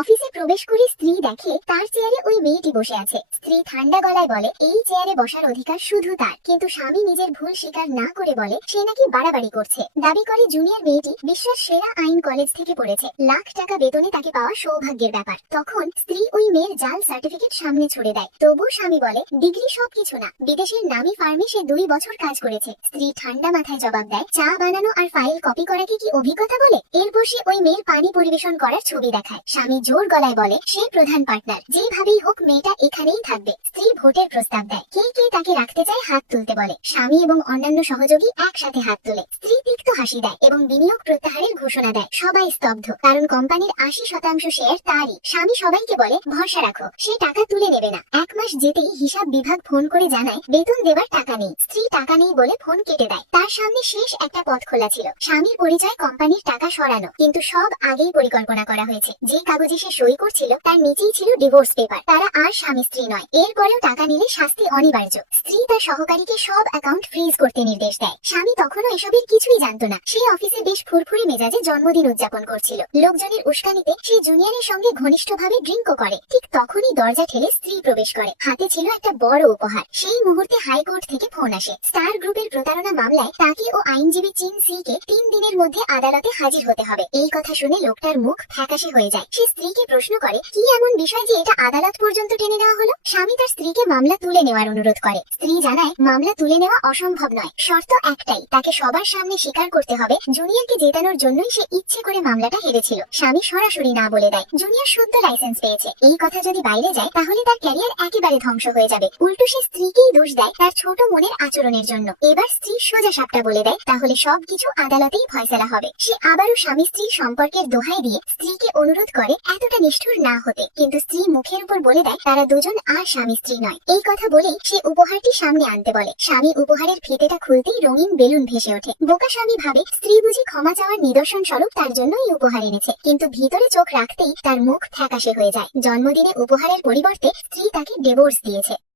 অফিসে প্রবেশ করে স্ত্রী দেখে তার চেয়ারে ওই মেয়েটি বসে আছে। স্ত্রী ঠান্ডা গলায় বলে এই চেয়ারে বসার অধিকার শুধু তার, কিন্তু স্বামী নিজের ভুল স্বীকার না করে বলে সে নাকি বাড়াবাড়ি করছে। দাবি করে জুনিয়র মেয়েটি বিশ্বের সেরা আইন কলেজ থেকে পড়েছে, লাখ টাকা বেতনে তাকে পাওয়া সৌভাগ্যের ব্যাপার। তখন স্ত্রী ওই মেয়ের জাল সার্টিফিকেট সামনে ছুড়ে দেয়। তবু স্বামী বলে ডিগ্রি সবকিছু না, বিদেশের নামী ফার্মে সে 2 বছর কাজ করেছে। স্ত্রী ঠান্ডা মাথায় জবাব দেয় চা বানানো আর ফাইল কপি করাকে কি অভিজ্ঞতা বলে? এরপর সে ওই মেয়ের পানি পরিবেশন করার ছবি দেখায়। স্বামী জোর গলায় বলে সে প্রধান পার্টনার, যেভাবেই হোক মেয়েটা এখানেই থাকবে। স্ত্রী ভোটের প্রস্তাব দেয়, কে কে তাকে রাখতে চায় হাত তুলতে বলে। স্বামী এবং অন্যান্য সহযোগী একসাথে হাত তুলে। স্ত্রী তিক্ত হাসি দেয় এবং বিনিয়োগ প্রত্যাহারের ঘোষণা দেয়। সবাই স্তব্ধ, কারণ কোম্পানির 80% শেয়ার তারই। স্বামী সবাইকে বলে ভরসা রাখো, সে টাকা তুলে নেবে না। 1 মাস যেতেই হিসাব বিভাগ ফোন করে জানায় বেতন দেবার টাকা নেই। স্ত্রী টাকা নেই বলে ফোন কেটে দেয়। তার সামনে শেষ একটা পথ খোলা ছিল, স্বামীর পরিচয় কোম্পানির টাকা সরানো। কিন্তু সব আগেই পরিকল্পনা করা হয়েছে। যে কাগজে সে সই করছিল তার নিচেই ছিল ডিভোর্স পেপার। তারা আর স্বামী স্ত্রী নয়। এরপরেও টাকা নিলে শাস্তি অনিবার্য। স্ত্রী তার সহকারীকে সব অ্যাকাউন্ট ফ্রিজ করতে নির্দেশ দেয়। স্বামী তখনও এসবের কিছুই জানতো না। সে অফিসে বেশ ফুরফুরে মেজাজে জন্মদিন উদযাপন করছিল। লোকজনের উস্কানিতে সে জুনিয়রের সঙ্গে ঘনিষ্ঠভাবে ড্রিঙ্কও করে। ঠিক তখনই দরজা ঠেলে স্ত্রী প্রবেশ করে। হাতে ছিল একটা বড় উপহার। সেই মুহূর্তে হাইকোর্ট থেকে ফোন আসে। স্টার গ্রুপের প্রতারণা মামলায় তাকে ও আইনজীবী চিন সি কে 3 দিনের মধ্যে আদালতে হাজির হতে হবে। এই কথা শুনে লোকটার মুখ ফ্যাকাশে হয়ে যায়। সে স্ত্রীকে প্রশ্ন করে কি এমন বিষয় যে এটা আদালত পর্যন্ত টেনে নেওয়া হলো? স্বামী তার স্ত্রীকে মামলা তুলে নেওয়ার অনুরোধ করে। স্ত্রী জানায় মামলা তুলে নেওয়া অসম্ভব নয়, শর্ত একটাই, তাকে সবার সামনে স্বীকার করতে হবে জুনিয়রকে জেতানোর জন্যই সে ইচ্ছে করে মামলাটা হেরেছিল। স্বামী সরাসরি না বলে দেয় জুনিয়র সদ্য লাইসেন্স পেয়েছে, এই কথা যদি বাইরে যায় তাহলে তার ক্যারিয়ার একেবারে ধ্বংস হয়ে যাবে। উল্টো সে স্ত্রীকেই দোষ দেয় তার ছোট মনের আচরণের জন্য। এবার স্ত্রী সোজা সাপটা বলে দেয় তাহলে সবকিছু আদালতেই ফয়সালা হবে। সে আবারও স্বামী স্ত্রীর সম্পর্কের দোহাই দিয়ে স্ত্রীকে অনুরোধ করে এতটা নিষ্ঠুর না হতে, কিন্তু স্ত্রী মুখের উপর বলে দেয় তারা দুজন আর স্বামী স্ত্রী নয়। এই কথা বলেই সে উপহারটি সামনে আনতে বলে। স্বামী উপহারের ফিতেটা খুলতেই রঙিন বেলুন ভেসে ওঠে। বোকা স্বামী ভাবে স্ত্রী বুঝি ক্ষমা চাওয়ার নিদর্শন স্বরূপ তার জন্য এই উপহার এনেছে, কিন্তু ভিতরে চোখ রাখতেই তার মুখ ফ্যাকাশে হয়ে যায়। জন্মদিনে উপহারের পরিবর্তে স্ত্রী তাকে ডিভোর্স দিয়েছে।